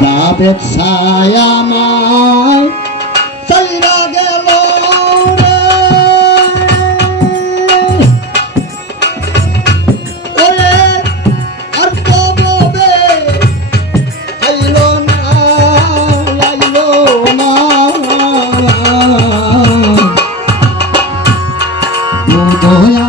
বাবের ছায়া মায় চাইরা গেল Oh, yeah.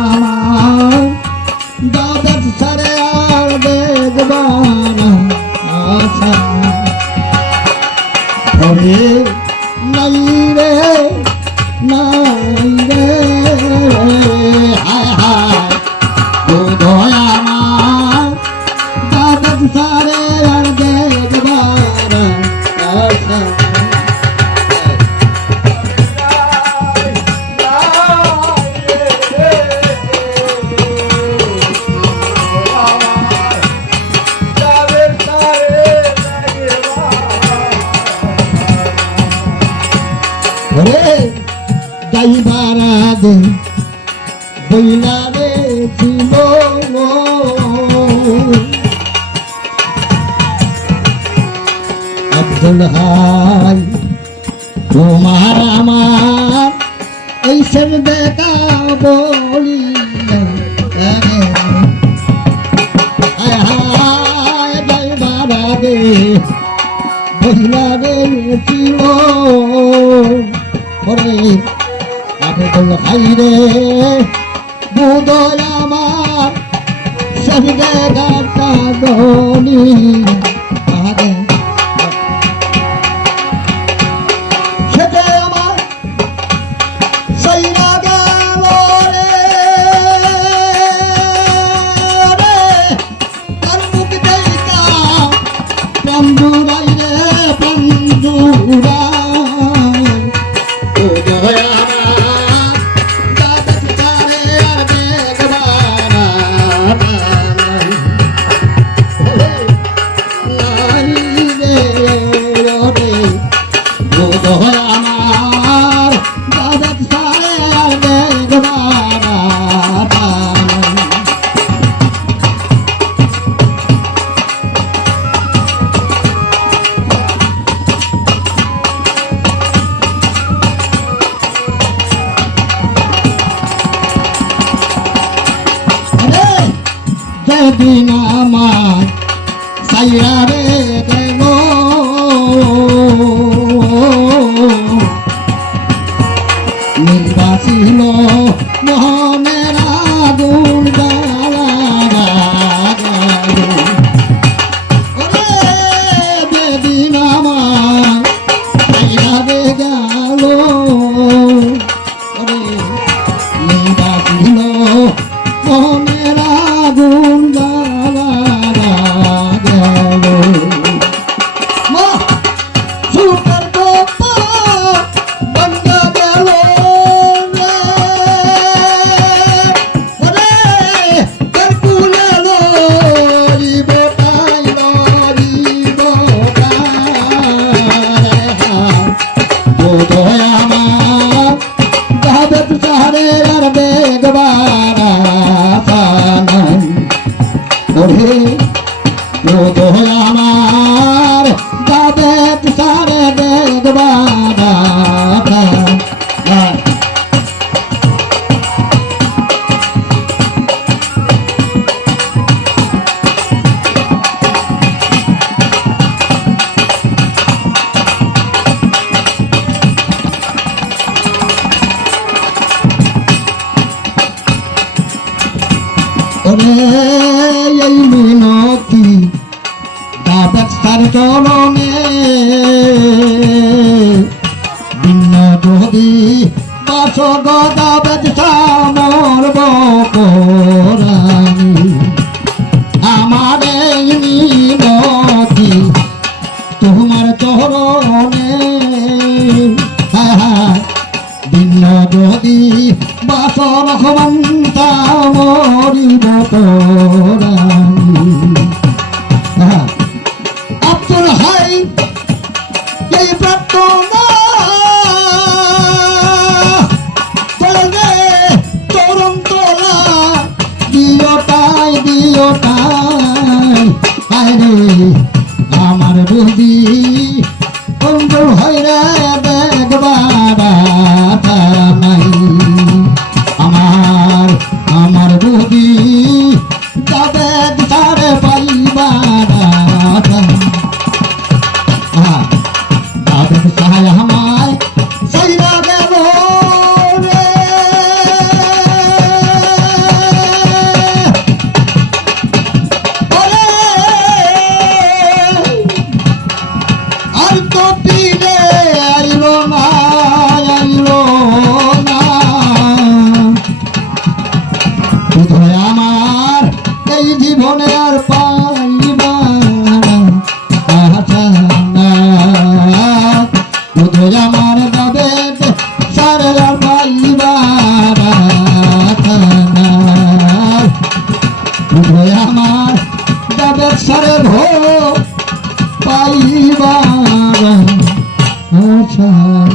গাইবার আগে বইলা রে ছিল আব্দুল হাই, তোমার আমার এইসব দেখা বলি বইলা রে ছিল ভাইরে বুদল আমার সঙ্গে গাতা সেদিন আমার সাইরা রে গেল মহা ভগবান মতি দাবেত তার চলনে ভিন্ন যদি বাসগ দাবেত সামর বকরানি। আমার মতি তোমার চরণে। ভিন্ন যদি মরিব তো রে আমার বন্দি বন্ধু হয় না। আমার দেবের সারে ভো পাইবা আশা।